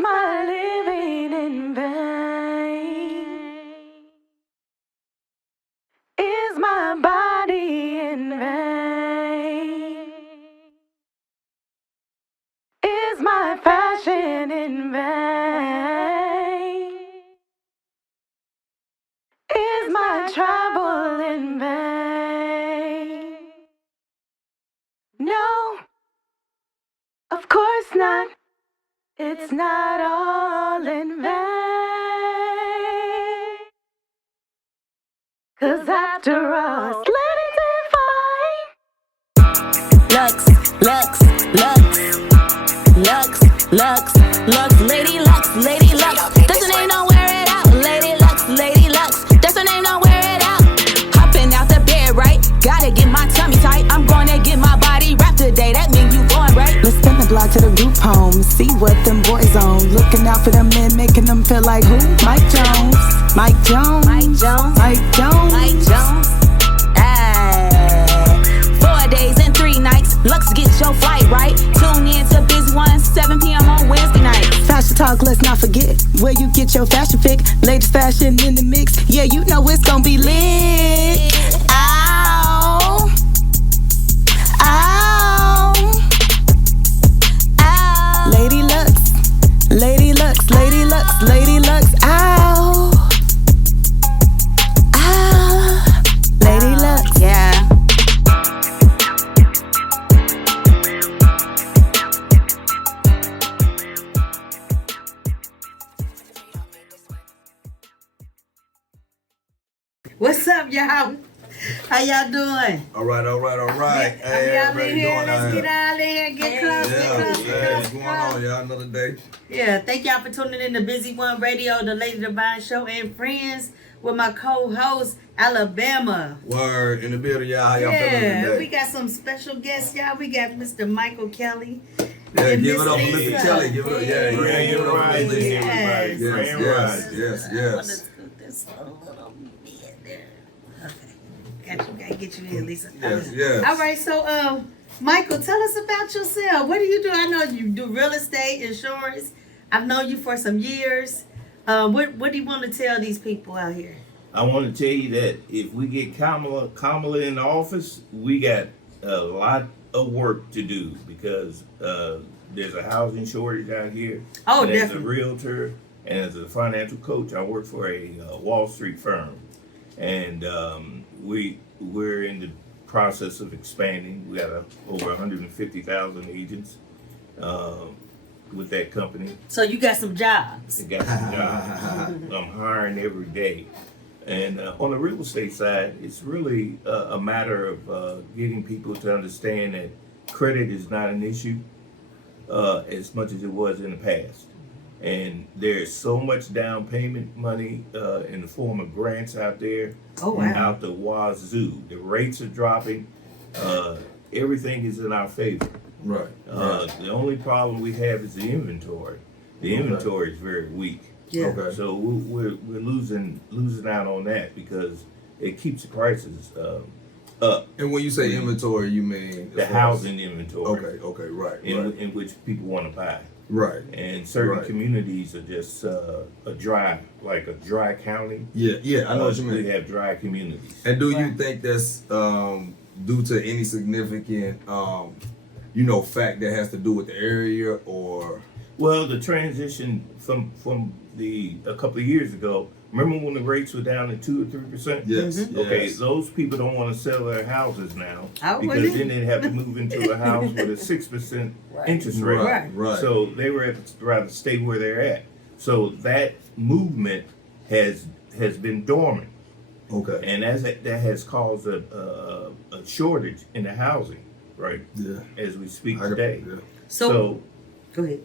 my living in vain? Is my body in vain? Is my fashion in vain? Is my travel in vain? No, of course not. It's not all in vain. 'Cause after all, let it define. Lux, Lux, Lux, Lux, Lux, Lux, Lady Lux, Lady Lux. That's her name, don't wear it out. Lady Lux, Lady Lux. That's her name, don't wear it out. Hopping out the bed, right? Gotta get my tummy tight. I'm gonna get my body wrapped today. That mean you going right. Let's spin the block to the group home. See what them boys on. Looking out for them men, making them feel like who? Mike Jones. Mike Jones. Mike Jones. Mike Jones. Mike Jones. 4 days and 3 nights. Lux, get your flight right. Tune in to Busy One, 7 p.m. on Wednesday night. Fashion talk, let's not forget where you get your fashion pick. Latest fashion in the mix. Yeah, you know it's gonna be lit. Ow. Ow. Ow. Lady Lux. Lady Lux. Lady Lux. Lady Lux. Ow. Ow. Lady Lux. Yeah. What's up, y'all? How y'all doing? All right. Hey, Y'all everybody in here? doing Let's out get here? out of here. Get close, get close, What's get close, going get on, close. y'all? Another day. Yeah, thank y'all for tuning in to Busy One Radio, the Lady Devine Show, and friends with my co-host, Alabama. Word in the building, y'all. How y'all feeling Yeah, today? we got some special guests, y'all. We got Mr. Michael Kelly. Yeah, and give Miss it up for Lisa. Mr. Kelly. Give it up. Yeah, give it up for Miss Lisa. Yes. Yes. I'm gonna scoot this a little bit there. Okay, gotta get you in, Lisa. Yes. All right, so Michael, tell us about yourself. What do you do? I know you do real estate, insurance. I've known you for some years. What do you want to tell these people out here? I want to tell you that if we get Kamala in the office, we got a lot of work to do because there's a housing shortage out here. Oh, and as definitely. a realtor and as a financial coach, I work for a Wall Street firm, and we're in the process of expanding. We got over 150,000 agents with that company. So you got some jobs. I got some jobs. I'm hiring every day. And on the real estate side, it's really a matter of getting people to understand that credit is not an issue as much as it was in the past. And there's so much down payment money in the form of grants out there. Oh, wow. Out the wazoo. The rates are dropping. Everything is in our favor. Right. The only problem we have is the inventory. The inventory is very weak. Yeah. Okay. So we're losing out on that because it keeps the prices up. And when you say inventory, you mean The housing inventory. Okay. Right. In which people want to buy. Right. And certain Right. communities are just a dry county. Yeah. I know what you mean. We have dry communities. And do you Right. think that's due to any significant, fact that has to do with the area or? Well, the transition from a couple of years ago. Remember when the rates were down to 2 or 3%? Yes. Okay, Yes. those people don't want to sell their houses now I because wouldn't. then they'd have to move into a house with a 6% interest rate. Right. So they would rather stay where they're at. So that movement has been dormant, Okay. and that has caused a shortage in the housing, right? Yeah. As we speak I- today. yeah. So go ahead.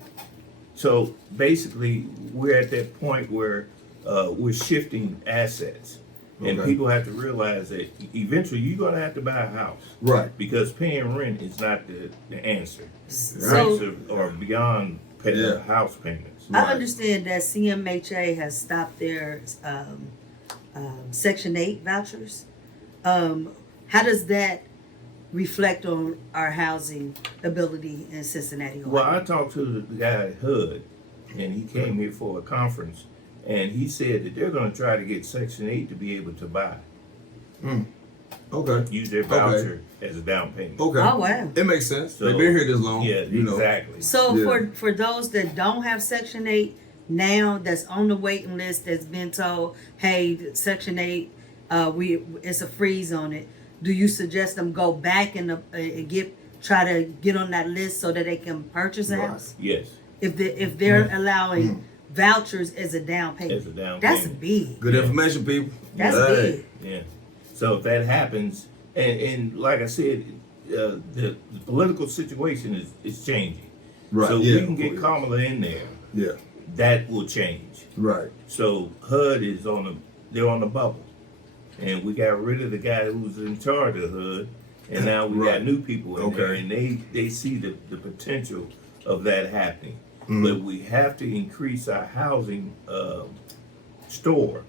So basically, we're at that point where we're shifting assets, and Okay. people have to realize that eventually you're going to have to buy a house, Right. because paying rent is not the answer. So Rents are beyond Yeah. house payments. I Right. understand that CMHA has stopped their Section 8 vouchers. How does that reflect on our housing ability in Cincinnati? Well, I talked to the guy at HUD, and he came here for a conference, and he said that they're going to try to get Section 8 to be able to buy. Okay. Use their voucher as a down payment. Okay. Oh, wow. It makes sense. So, They've been here this long. Yeah, you know. exactly. So Yeah. for those that don't have Section 8 now, that's on the waiting list, that's been told, hey, Section 8, it's a freeze on it. Do you suggest them go back and try to get on that list so that they can purchase a Right. house? Yes, If they're allowing vouchers as a down payment, as a down that's payment. big. Good information, people. That's Hey. big. Yeah. So if that happens, and like I said, the political situation is changing. Right. So yeah. we can get Kamala in there. Yeah. That will change. Right. So HUD is they're on the bubble, and we got rid of the guy who was in charge of HUD, and now we Right. got new people in there, Okay. and they see the potential of that happening. Mhm. But we have to increase our housing store,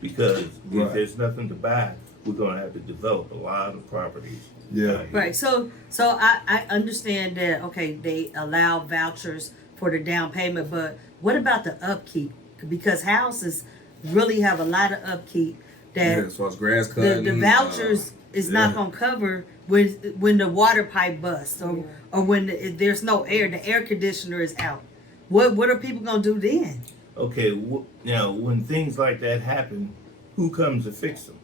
because Right. if there's nothing to buy, we're gonna have to develop a lot of properties. Yeah. out here. Right. So I understand that, okay, they allow vouchers for the down payment, but what about the upkeep? Because houses really have a lot of upkeep Yeah. that As far as grass the cutting. vouchers is not yeah. going to cover when the water pipe busts or when there's no air, the air conditioner is out. What are people going to do then? Okay, now when things like that happen, who comes to fix them?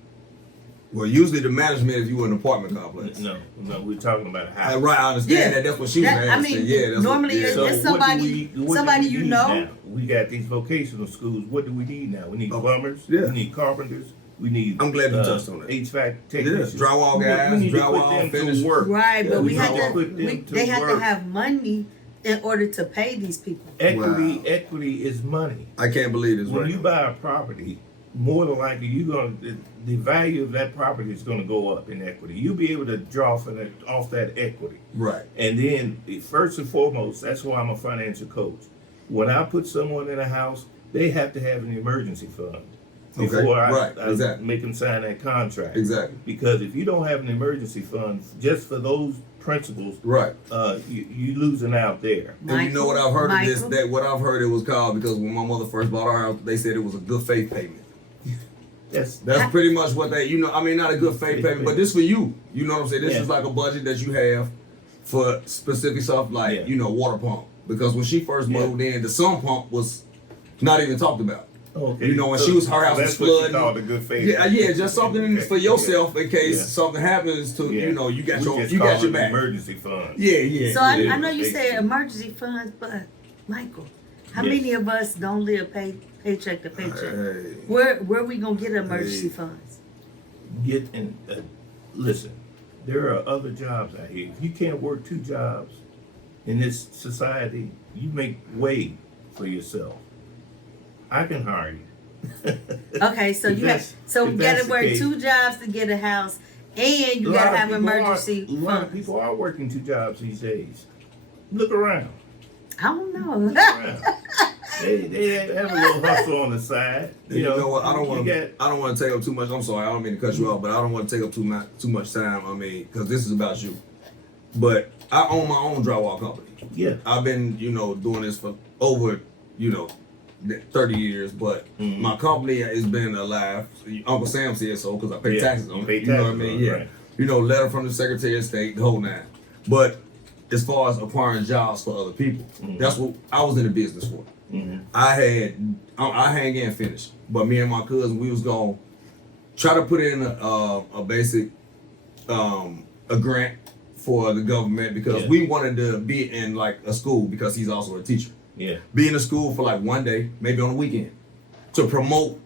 Well, usually the management if you in an apartment complex. No, we're talking about a house. Right, I understand that. That's what she was That- I asking. mean, Yeah, that's normally what, yeah. it's So It's what do somebody- what do somebody we you need know. now? We got these vocational schools. What do we need now? We need plumbers. yeah. We need carpenters. We need. I'm glad you touched on that. HVAC Yeah, technicians. drywall guys, We need to drywall put them finishers. to work. Right, Yeah, but we we have need to to. put them to They have to work. have money in order to pay these people. Equity is money. I can't believe this When right you now. buy a property, more than likely the value of that property is gonna go up in equity. You'll be able to draw off that equity. Right. And then, first and foremost, that's why I'm a financial coach. When I put someone in a house, they have to have an emergency fund Okay, before right, I exactly. make them sign that contract. Exactly. Because if you don't have an emergency fund just for those principles, Right. you losing out there. And you know what I've heard of this? Michael? That what I've heard it was called because when my mother first bought our house, they said it was a good faith payment. That's pretty much what they, I mean, not a good faith payment, but this for you. You know what I'm saying? This Yeah. is like a budget that you have for specific stuff like, Yeah. water pump. Because when she first Yeah. moved in, the sump pump was not even talked about. Okay. You know, when she was her house was that's what you flooding. call the good faith. Yeah, just something Okay. for yourself in case Yeah. something happens to, Yeah. you got We your just call your it back. emergency fund. Yeah. So yeah. I know you They- say emergency funds, but Michael, how Yes. many of us don't live paycheck to paycheck? Hey. Where we gonna get emergency Hey. funds? Get in. Listen, there are other jobs out here. If you can't work 2 jobs in this society, you make way for yourself. I can hire you. Okay, so If you have that's- so if you that's gotta the work case- 2 jobs to get a house, and you A lot gotta of have people emergency A lot of funds. people are working 2 jobs these days. Look around. I don't know. Look around. they have a little hustle on the side. You know what? I don't want you to. I don't want to take up too much. I'm sorry. I don't mean to cut you off, but I don't want to take up too much time. I mean, because this is about you. But I own my own drywall company. Yeah. I've been, doing this for over, 30 years. But Mhm. my company has been alive. Uncle Sam said so because I pay Yeah, taxes on you it. pay You know what I taxes mean? on it, Yeah. right. Letter from the Secretary of State, the whole nine. But as far as acquiring jobs for other people, Mhm. that's what I was in the business for. Mm-hmm. I hang in finished, but me and my cousin, we was gonna try to put in a basic a grant for the government because Yeah. we wanted to be in like a school because he's also a teacher. Yeah. Be in a school for like one day, maybe on the weekend, to promote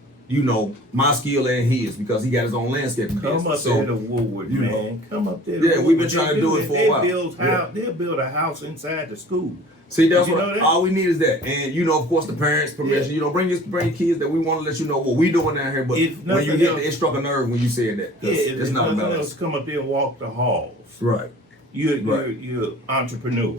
my skill and his because he got his own landscaping Come business. up So there to Woodward, you man. know. Come up there. To Yeah, we've been Woodward. trying to They do it for a while. They'll build a house inside the school. see, that's Did you what know that? all we need is that, and of course, the parents' permission. Yeah. Bring your kids that we want to let you know what we doing down here. But If when you nothing hit, else- it struck a nerve when you said that. 'Cause Yeah, if it's not nothing about else, us. come up there and walk the halls. Right. You're Right. you're entrepreneur.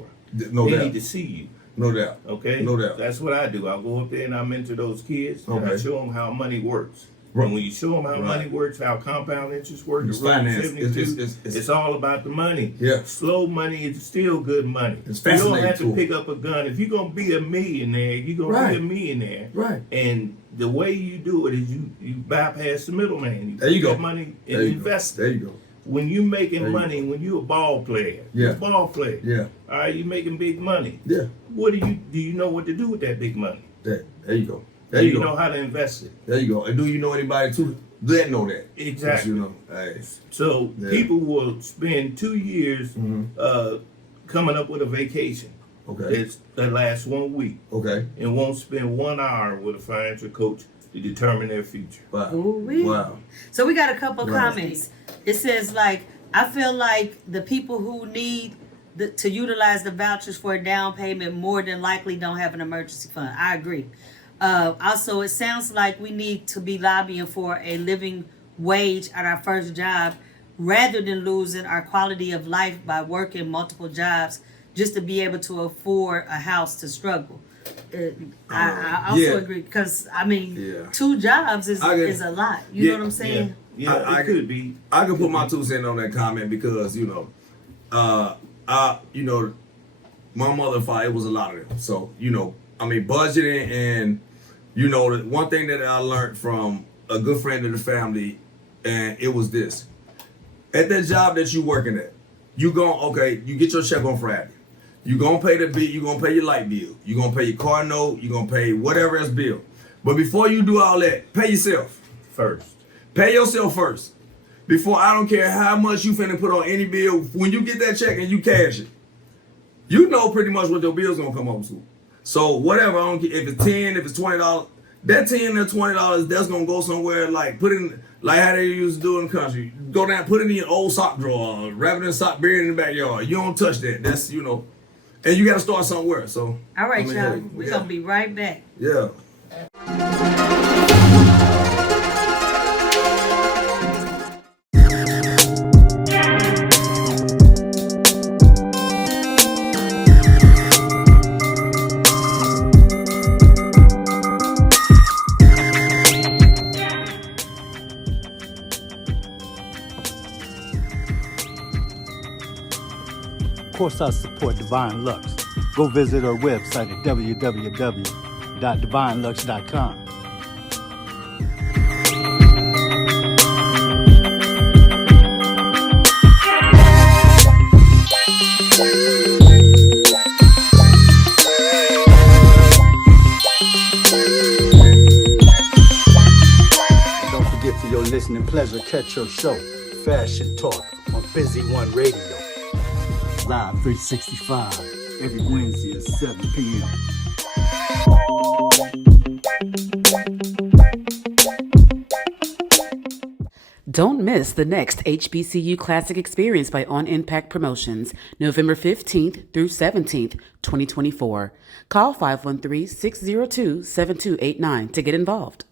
No They doubt. need to see you. No doubt. Okay. No doubt. That's what I do. I go up there and I mentor those kids. And I Okay. show them how money works. And when you show them how money works, how compound interest works, It's the rule finance. 72, it's all about the money. Yeah. Slow money is still good money. It's you don't fascinating have to tool. pick up a gun. If you're going to be a millionaire, you're going to be a millionaire. Right. And the way you do it is you bypass the middleman. There you take go. that money and There you invest go. it. There you go. When you making money, when you're a ball player, you're a ball player. Yeah. All right, you're making big money. Yeah. What do you know what to do with that big money? There you go. Do you know how to invest it? There you go. And do you know anybody to let know that? Exactly. You know. Hey. So people will spend 2 years coming up with a vacation. Okay. That lasts 1 week. Okay. And won't spend 1 hour with a financial coach to determine their future. Wow. Ooh-wee. Wow. So we got a couple comments. It says like, I feel like the people who need to utilize the vouchers for a down payment more than likely don't have an emergency fund. I agree. Also, it sounds like we need to be lobbying for a living wage at our first job rather than losing our quality of life by working multiple jobs just to be able to afford a house to struggle. I also agree because, I mean, 2 jobs is a lot. You know what I'm saying? Yeah, it could be. I could put my 2 cents on that comment because, you know, my mother and father, it was a lot of them. So, you know, I mean, budgeting and, you know, the one thing that I learned from a good friend of the family, and it was this. At that job that you working at, you get your check on Friday. You gonna pay the bill, you gonna pay your light bill, you gonna pay your car note, you gonna pay whatever else bill. But before you do all that, pay yourself. First. Pay yourself first. Before, I don't care how much you finna put on any bill, when you get that check and you cash it, you know pretty much what your bill's gonna come up to. So whatever, I don't care if it's 10, if it's $20, that $10 or $20, that's gonna go somewhere like put in, like how they used to do in the country. Go down, put it in your old sock drawer, wrap it in a sock, bury it in the backyard. You don't touch that. That's, you know, and you gotta start somewhere. So All right, I mean, y'all. hey, We're going to be right back. Yeah. Of course, I support Devine Lux. Go visit her website at www.divinelux.com. And don't forget for your listening pleasure, catch your show, Fashion Talk, on Busy One Radio. Live 365, every Wednesday at 7 p.m. Don't miss the next HBCU Classic Experience by On Impact Promotions, November 15th through 17th, 2024. Call 513-602-7289 to get involved.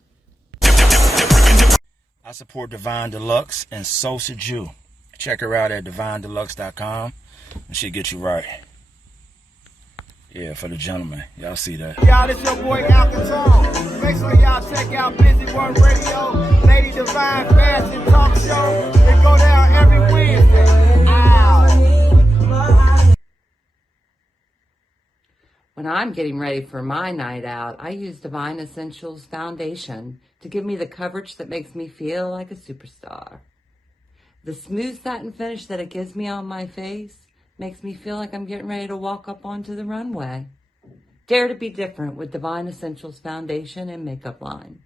I support Devine Deluxe, and so should you. Check her out at divinedeluxe.com, and she'll get you right. Yeah, for the gentleman. Y'all see that. Y'all, this your boy Alcatraz. Make sure y'all check out Busy One Radio, Lady Devine Fashion Talk Show. It go down every Wednesday. Ow. When I'm getting ready for my night out, I use Divine Essentials Foundation to give me the coverage that makes me feel like a superstar. The smooth satin finish that it gives me on my face makes me feel like I'm getting ready to walk up onto the runway. Dare to be different with Divine Essentials Foundation and Makeup Line.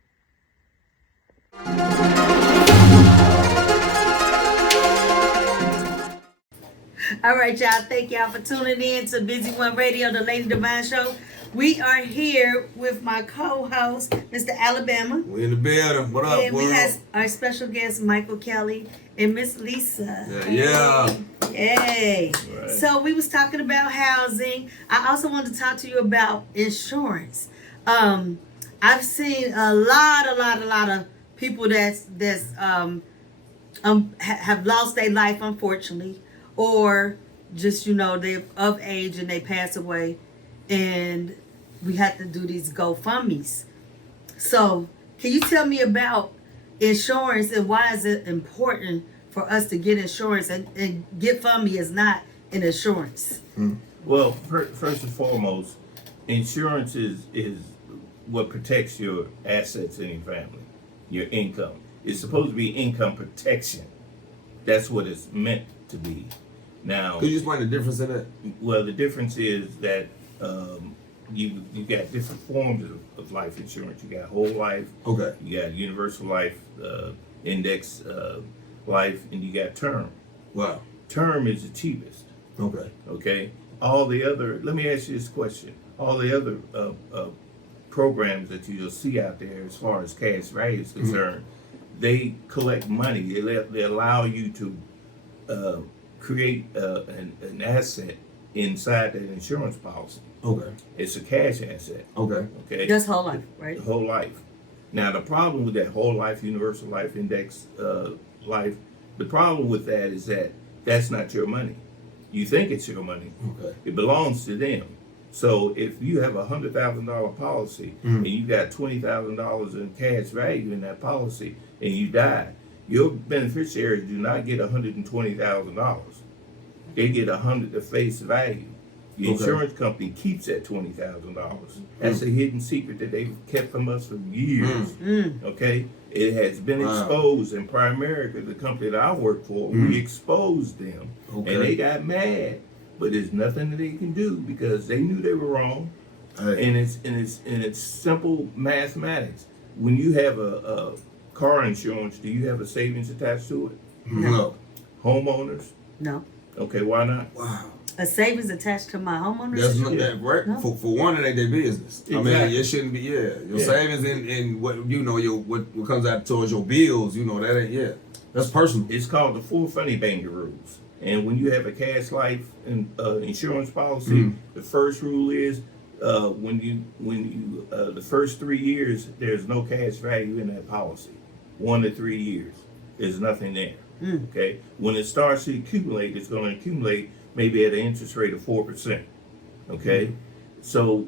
All right, y'all. Thank y'all for tuning in to Busy One Radio, the Lady Devine Show. We are here with my co-host, Mr. Alabama. We in the building. What up, And we world? have our special guest, Michael Kelly, and Miss Lisa. Yeah. Yay. Right. So we was talking about housing. I also wanted to talk to you about insurance. I've seen a lot of people have lost their life, unfortunately, or just, they're of age and they pass away, and we have to do these GoFundMes. So can you tell me about insurance, and why is it important for us to get insurance? And Get From Me is not an insurance. Well, first and foremost, insurance is what protects your assets in your family, your income. It's supposed to be income protection. That's what it's meant to be. Now, Could you explain the difference in that? well, the difference is that you got different forms of life insurance. You got whole life. Okay. You got universal life, index life, and you got term. Wow. Term is the cheapest. Okay. Okay. All the other. Let me ask you this question. All the other programs that you'll see out there, as far as cash value is concerned, they collect money. They allow you to create an asset inside that insurance policy. Okay. It's a cash asset. Okay. Okay. That's whole life, right? Whole life. Now the problem with that whole life, universal life, index life, the problem with that is that that's not your money. You think it's your money. Okay. It belongs to them. So if you have $100,000 policy and you got $20,000 in cash value in that policy and you die, your beneficiaries do not get $120,000. They get $100 the face value. The insurance company keeps that $20,000. That's a hidden secret that they've kept from us for years. Okay, it has been exposed, and Primerica, the company that I work for, we exposed them, and they got mad. But there's nothing that they can do because they knew they were wrong, and it's simple mathematics. When you have a car insurance, do you have a savings attached to it? No. Homeowners? No. Okay, why not? Wow. A savings attached to my homeowner's That's not insurance? that right. No. For one, it ain't their business. I mean, Exactly. it shouldn't be. Yeah, your Yeah. savings and what you know, your what comes out towards your bills. You know that ain't. Yeah, that's personal. It's called the four funny banger rules. And when you have a cash life insurance policy, the first rule is when you the first 3 years there's no cash value in that policy. 1 to 3 years, there's nothing there. Okay, when it starts to accumulate, it's going to accumulate maybe at an interest rate of 4%. Okay, so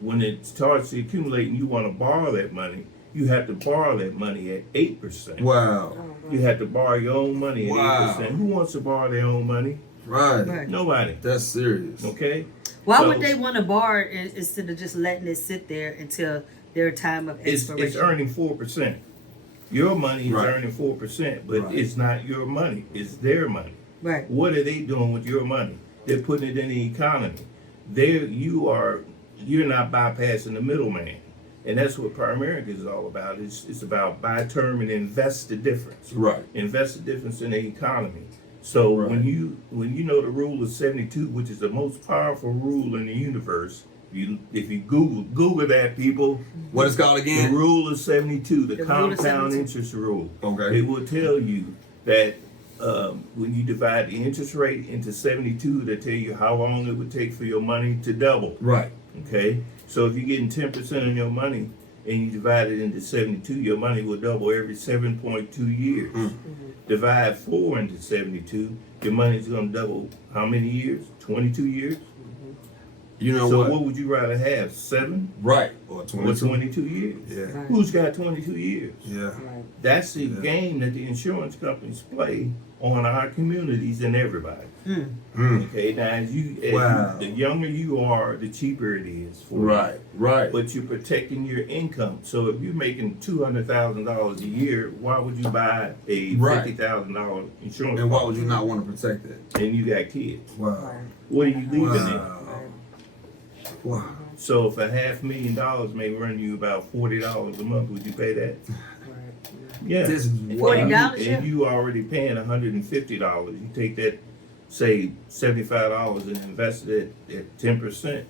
when it starts to accumulate and you want to borrow that money, you have to borrow that money at 8%. Wow. You have to borrow your own money at Wow. 8%. Who wants to borrow their own money? Right. Right. Nobody. That's serious. Okay. Why So, would they want to borrow it instead of just letting it sit there until their time of It's expiration? earning 4%. Your money is Right. earning 4%, but Right. it's not your money. It's their money. Right. What are they doing with your money? They're putting it in the economy. You're not bypassing the middleman. And that's what Primerica is all about. It's about buy term and invest the difference. Right. Invest the difference in the economy. So Right. when you know the rule of 72, which is the most powerful rule in the universe, if you Google that, people. What it's called The again? rule of 72, the The rule of compound 72. interest rule. Okay. It will tell you that when you divide the interest rate into 72, they tell you how long it would take for your money to double. Right. Okay, so if you're getting 10% of your money and you divide it into 72, your money will double every 7.2 years. Divide 4 into 72, your money's going to double how many years? 22 years? You know So what? what would you rather have, 7 Right. Or or 22. 22 years? Yeah. Who's got 22 years? Yeah. That's the game that the insurance companies play on our communities and everybody. Okay, now Wow. the younger you are, the cheaper it is for you. Right. Right. But you're protecting your income. So if you're making $200,000 a year, why would you buy a Right. $50,000 insurance? And why would policy? you not want to protect that? And you got kids. Wow. What are you leaving there? Wow. Wow. So if $500,000 may run you about $40 a month, would you pay that? Yeah. This is And $40, you- yeah. And you already paying $150. You take that, say $75 and invest it at 10%.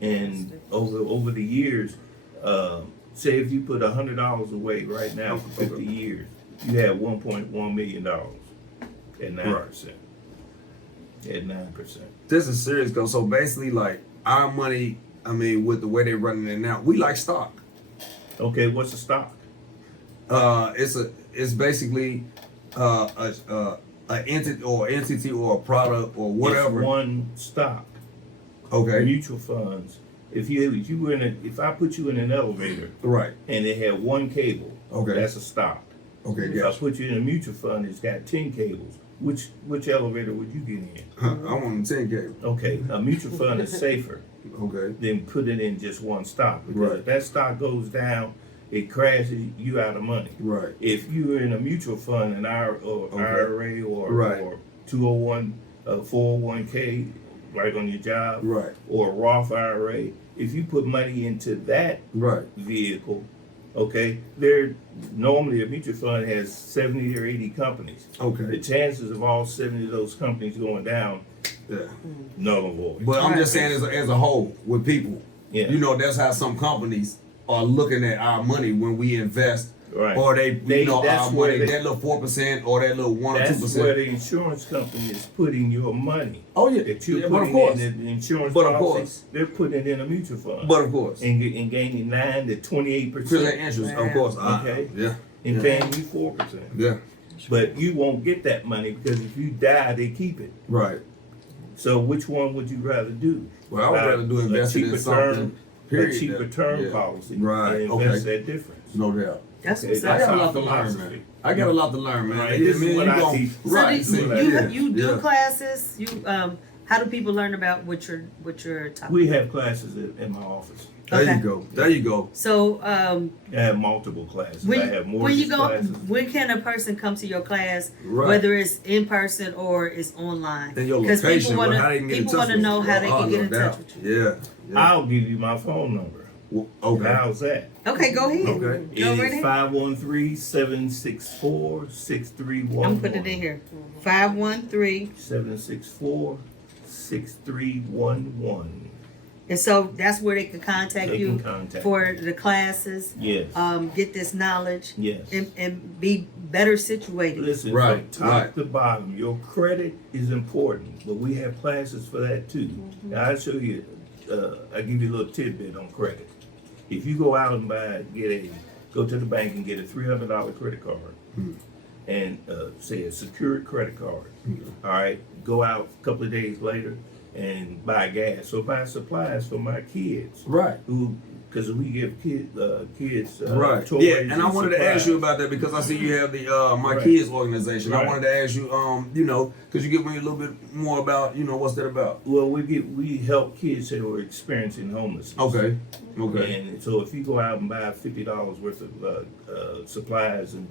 And over the years, say if you put $100 away right now for 50 years, you have $1.1 million at 9%. At 9%. This is serious though. So basically, like our money, I mean, with the way they're running it now, we like stock. Okay, what's a stock? It's basically an entity or a product or whatever. It's one stock. Okay. Mutual funds If I put you in an elevator, Right. and it had one cable, Okay. that's a stop. Okay, If I put you in a mutual fund, it's got 10 cables. Which elevator would you get in? I want 10 cable. Okay, a mutual fund is safer Okay. than put it in just one stock, because Right. if that stock goes down, it crashes you out of money. Right. If you're in a mutual fund, an IRA or Right. or 201, 401k, right on your job, Right. or a Roth IRA, if you put money into that Right. vehicle, okay, normally a mutual fund has 70 or 80 companies. Okay. The chances of all 70 of those companies going down, Yeah. null and void. But I'm just saying as a whole with people. Yeah. You know, that's how some companies are looking at our money when we invest. Right. Or they That's our where money, that little 4% or that little 1 or 2%. That's where the insurance company is putting your money. Oh yeah, That you're yeah, but of putting course. in the insurance But of policy, course. they're putting it in a mutual fund. But of course. And gaining 9 to 28%. Percent interest, of course. Okay. Yeah. And Yeah. paying you 4%. Yeah. But you won't get that money because if you die, they keep it. Right. So which one would you rather do? Well, I would rather do investing in something. Period. A cheaper term policy. Right. And Okay. invest that difference. No doubt. That's Okay, what's I that's got a our lot to learn, man. philosophy. I got a lot to learn, man. Right, this is what I teach. So Right. you do Yeah. classes? How do people learn about what you're talking We about? have classes in my office. There Okay. you go. There you go. So I have multiple classes. I have more when you go, classes. when can a person come to your class, Right. whether it's in person or it's online? And your 'Cause location, people wanna, how they can get in people touch want to with know you. how they can get in no touch doubt. with you. Yeah. I'll give you my phone number. Well, okay. How's that? Okay, go ahead. Okay. It Go is right ahead. 513-764-6311. I'm putting it in here. 513. 764-6311. And so that's where they can contact They you can contact for the classes. Yes. Get this knowledge. Yes. And be better situated. Listen, Right, from top right. to bottom, your credit is important, but we have classes for that too. Now, I'll show you, I'll give you a little tidbit on credit. If you go out and go to the bank and get a $300 credit card, and say a secured credit card, all right, go out a couple of days later and buy gas or buy supplies for my kids. Right. Because we give kids Right. toys Yeah, and I wanted to ask you supplies. about that because I see you have the My Right. Kids organization. I Right. wanted to ask you, could you give me a little bit more about, what's that about? Well, we help kids that are experiencing homelessness. Okay. Okay. And so if you go out and buy $50 worth of supplies and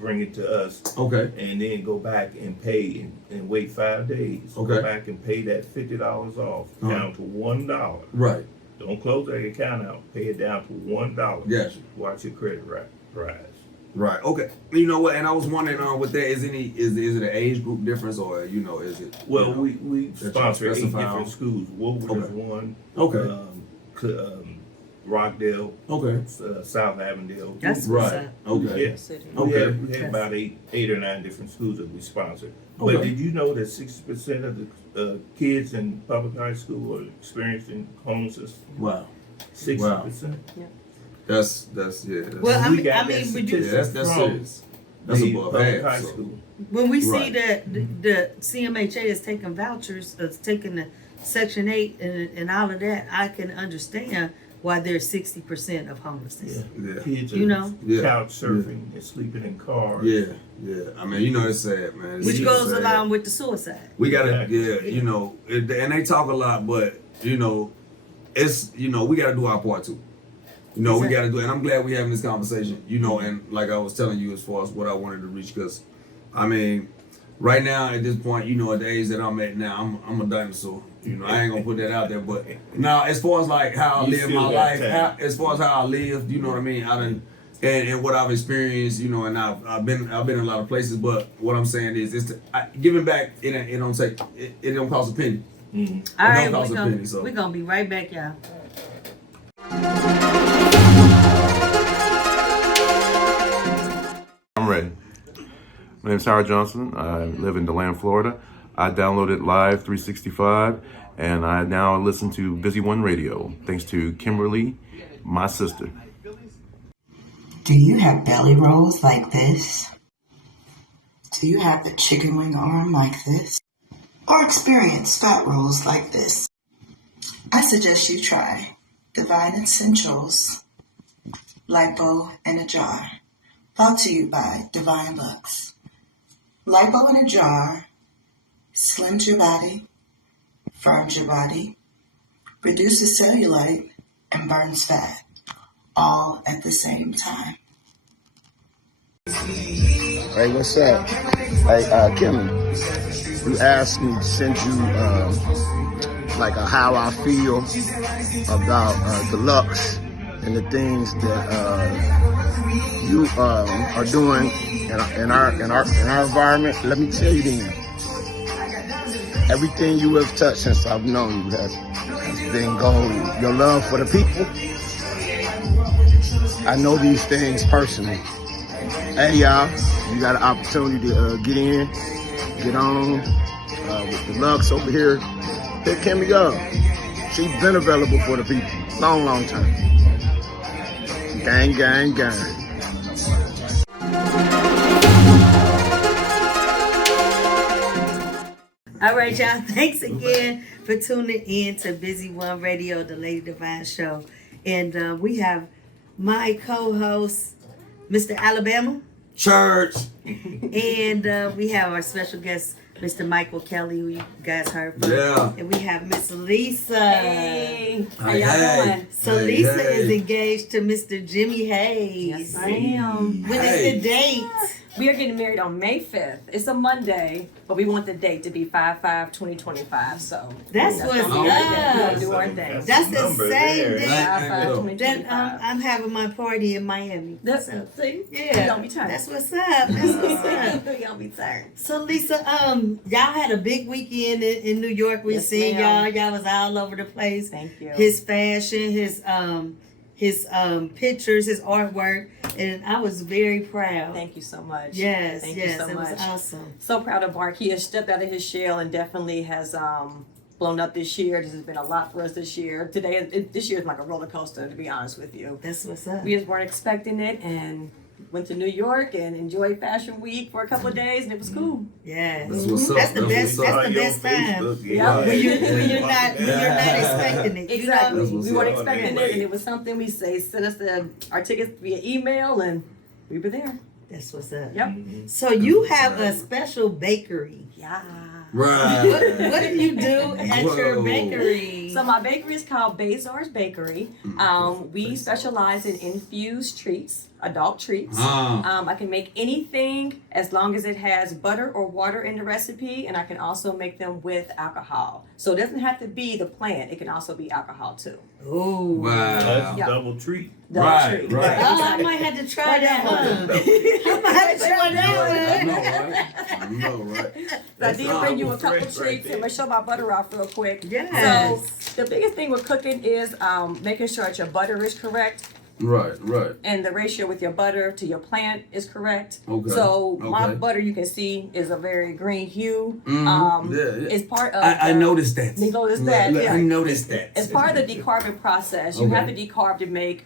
bring it to us, Okay. and then go back and pay and wait 5 days. Okay. Go back and pay that $50 off, down to $1. Right. Don't close that account out. Pay it down to $1. Gotcha. Watch your credit rise. Right. Okay. You know what? And I was wondering, with that, is it an age group difference, or is it? Well, we that you sponsor 8 specify different on? schools. Woolworth Okay. is one. Okay. Rockdale. Okay. South Avondale. That's what's Right. up. Okay. Yeah. Okay. We have about eight or nine different schools that we sponsor. Okay. But did you know that 60% of the kids in public high school are experiencing homelessness? Wow. 60%. That's yeah. Well, I We mean, got that would statistic. you, Yeah, that's from serious. That's the above public half. high So. school. when we see Right. that the CMHA is taking vouchers, taking the Section 8 and all of that, I can understand why there's 60% of homelessness. Yeah. Kids are Yeah. couch surfing and sleeping in cars. Yeah, yeah. I mean, it's sad, man. It's Which just goes sad. along with the suicide. We gotta, Exactly. and they talk a lot, but it's we gotta do our part too. We gotta do it, and I'm glad we're having this conversation. And like I was telling you, as far as what I wanted to reach, because I mean, right now at this point, at the age that I'm at now, I'm a dinosaur. I ain't gonna put that out there, but now as far as like how I You live still my got life, time. as far as how I live, you know what I mean. I done and what I've experienced, and I've been in a lot of places. But what I'm saying is, giving back. It don't cost a penny. Mm-hmm. All right, don't cost a penny. So we're gonna be right back, y'all. I'm ready. My name is Howard Johnson. I live in DeLand, Florida. I downloaded Live 365, and I now listen to Busy One Radio, thanks to Kimberly, my sister. Do you have belly rolls like this? Do you have the chicken wing arm like this? Or experience fat rolls like this? I suggest you try Devine Essentials, Lipo in a Jar. Brought to you by Devine Lux. Lipo in a jar slims your body, firms your body, reduces cellulite, and burns fat, all at the same time. Hey, what's up? Hey, Kim, you asked me to send you like how I feel about the Lux and the things that you are doing in our environment. Let me tell you then, everything you have touched since I've known you has been gold. Your love for the people. I know these things personally. Hey y'all, you got an opportunity to get on with the Lux over here. Hit Kimmy up. She's been available for the people. Long time. Gang, gang, gang. All right, y'all. Thanks again for tuning in to Busy One Radio, the Lady Devine Show. And we have my co-host, Mr. Alabama. Church. And we have our special guest, Mr. Michael Kelly, who you guys heard from. Yeah. And we have Miss Lisa. Hey, how y'all doing? So Lisa is engaged to Mr. Jimmy Hayes. Yes, I am. When is the date? We are getting married on May 5th. It's a Monday, but we want the date to be 5/5/2025. So That's what's up. We're gonna do our thing. That's the same day 5/5/2025. that I'm having my party in Miami. That's So, see, yeah, y'all be turned. that's what's up. That's what's up. Y'all be turned. So Lisa, y'all had a big weekend in New York. We Yes, seen ma'am. y'all. Y'all was all over the place. Thank you. His fashion, his pictures, his artwork, and I was very proud. Thank you so much. Yes, Thank yes, you so it much. was awesome. So proud of Mark. He has stepped out of his shell and definitely has blown up this year. This has been a lot for us this year. This year is like a roller coaster, to be honest with you. That's what's up. We just weren't expecting it and went to New York and enjoyed Fashion Week for a couple of days, and it was cool. Yes, That's what's up. that's the That's best. what's That's up. the best time. Yeah. When you're not expecting it. Exactly. That's what's We weren't up. expecting it, and it was something we sent us our tickets via email, and we were there. That's what's up. Yep. So you have a special bakery. Yeah. Right. What do you do at your Whoa. bakery? So my bakery is called BaeCzar's Bakery. We specialize in infused treats, adult treats. I can make anything as long as it has butter or water in the recipe, and I can also make them with alcohol. So it doesn't have to be the plant; it can also be alcohol too. Oh, Wow. That's Yeah. double treat. Double Right, treat. right. Oh, I might have to try that one. I might have to try that one. I know, right? So I did bring you a couple fresh right treats. there. I'm gonna show my butter off real quick. Yes. So the biggest thing with cooking is making sure that your butter is correct. Right, right. And the ratio with your butter to your plant is correct. Okay. So my Okay. butter, you can see, is a very green hue. Yeah, yeah. It's part of. I noticed that. You noticed that, Look, yeah. I noticed that. It's part of the decarbing process. You Okay. have to decarb to make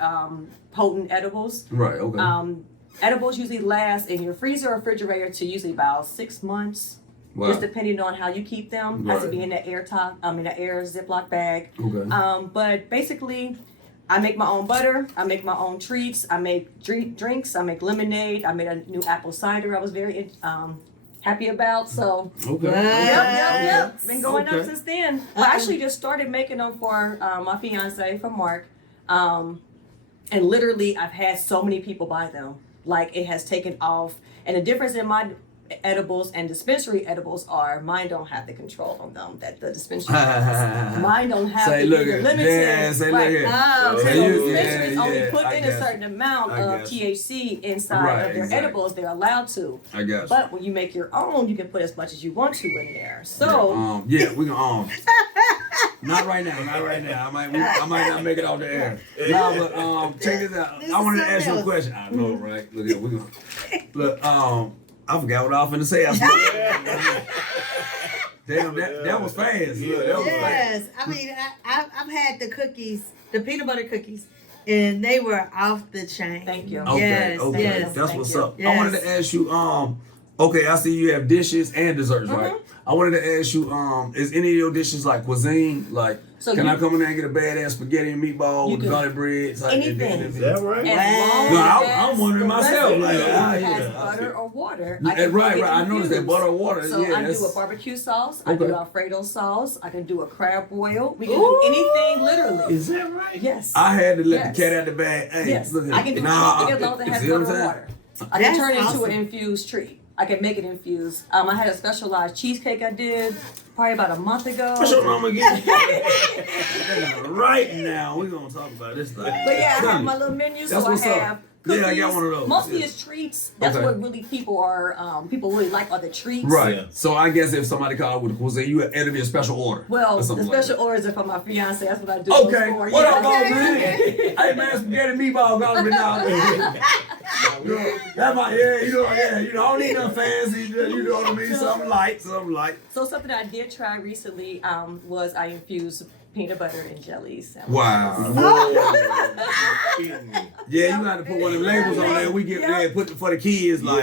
potent edibles. Right, okay. Edibles usually last in your freezer or refrigerator to usually about 6 months. Wow. Just depending on how you keep them. Has to Right. be in the air Ziploc bag. Okay. But basically, I make my own butter. I make my own treats. I make drinks. I make lemonade. I made a new apple cider. I was very happy about. So Okay. yep. Been going up Okay. since then. I actually just started making them for my fiance, for Mark. And literally, I've had so many people buy them. Like, it has taken off. And the difference in my edibles and dispensary edibles are mine don't have the control on them that the dispensary has. Mine don't have Say, the look at- limited. yeah, say, look at- So Yeah, dispensaries yeah, only yeah, put I in a guess. certain amount I of guess. THC inside Right, of their exactly. edibles. They're allowed to. I guess. But when you make your own, you can put as much as you want to in there. So Yeah, we can not right now, not right now. I might not make it off the air. No, but check this out. This I is wanted to ask you a something question. I know, right? Look at we gonna look. I forgot what I was finna say. Damn, that was fast. Look, that was fast. Yes, I mean, I've had the cookies, the peanut butter cookies, and they were off the chain. Thank you. Okay, Yes, okay, yes. that's what's you. up. I wanted to ask you, Okay, I see you have dishes and desserts, right? I wanted to ask you, is any of your dishes like cuisine? Like, So can I come in there and get a badass spaghetti and meatball with can- garlic bread? Like, anything. Is that right? As long No, as I'm wondering the myself. recipe Like, has yeah. butter or water. Yeah, I can right, make it right. I noticed that infused. butter or water. So Yeah, I that's do a barbecue sauce. I do Okay. Alfredo sauce. I can do a crab boil. We can do anything, literally. Is that right? Yes. I had to let Yes. the cat out the bag. Hey, Yes, look at I can do Nah, anything as long as it has see what butter I'm or saying? water. I can That's turn it into awesome. an infused treat. I can make it infused. I had a specialized cheesecake I did probably about a month ago. What's your mama again? Right now, we're gonna talk about this thing. But yeah, I have my little menu, so That's I what's have up. Yeah, I got cookies. one of those. Mostly Yeah. it's treats. That's Okay. what really people really like are the treats. Right. So I guess if somebody called with a cuisine, it'll be a special order. Well, or the something like special orders are for my fiance. That's what I do. Okay. those for. What Yeah. up, boss man? Hey man, spaghetti meatball garlic bread. That's my you know, I don't need nothing fancy. You know what I mean? Something light. So something that I did try recently was I infused peanut butter and jelly sandwiches. Wow. Yeah, you got to put one of them labels on there. We get put for the kids like.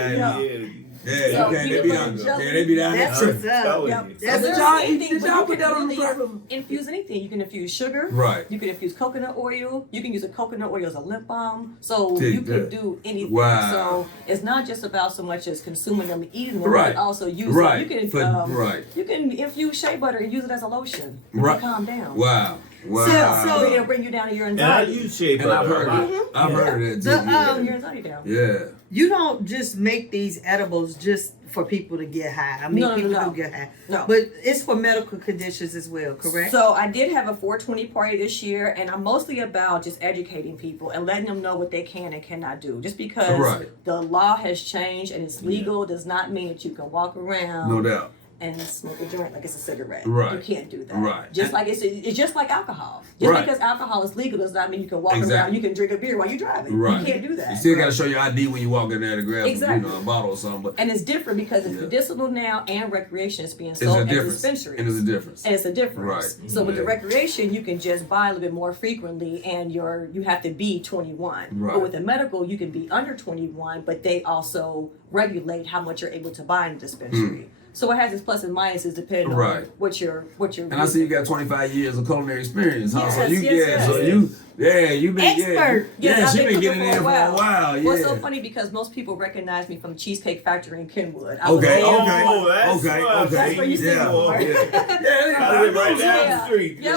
So okay, they be down. peanut butter Yeah, they be down there. That's what's up. Yep. So That's there's y'all- anything, did but y'all you put can that on the really platform? infuse anything. You can infuse sugar. Right. You can infuse coconut oil. You can use a coconut oil as a lip balm. So Take you can that. do anything. Wow. So it's not just about so much as consuming them and eating them, Right. but also using. Right. You can Right. You can infuse shea butter and use it as a lotion. Right. To calm down. Wow. Wow. So it'll bring you down to your And I anxiety. use shea And I've butter. heard it. I've heard of that too. Your Yeah. anxiety down. Yeah. You don't just make these edibles just for people to get high. I mean, No, people no. do get high. No. But it's for medical conditions as well, correct? So I did have a 420 party this year, and I'm mostly about just educating people and letting them know what they can and cannot do. Just because Right. the law has changed and it's legal does not mean that you can walk around No doubt. and smoke a joint like it's a cigarette. Right. You can't do that. Right. Just like it's just like alcohol. Just Right. because alcohol is legal does not mean you can walk around. Exactly. You can drink a beer while you're driving. Right. You can't do that. You still got to show your ID when you walk in there to grab Exactly. a bottle or something. But And it's different because it's Yeah. medicinal now and recreation is being it's sold a at difference. dispensaries. And it's a difference. And it's a difference. Right. So with the Yeah. recreation, you can just buy a little bit more frequently, and you have to be 21. Right. But with the medical, you can be under 21, but they also regulate how much you're able to buy in the dispensary. So it has its plus and minuses depending Hmm. Right. on what you're. And I see you got 25 years of culinary experience, huh? So Yes, you yes. so you've been Expert. Yeah, I've she been been cooking getting in for a while. Yeah. Well, it's so funny because most people recognize me from Cheesecake Factory in Kenwood. I Okay, was okay, there- okay. That's where you see Yeah. me, Mark. I live right down the street. Yep.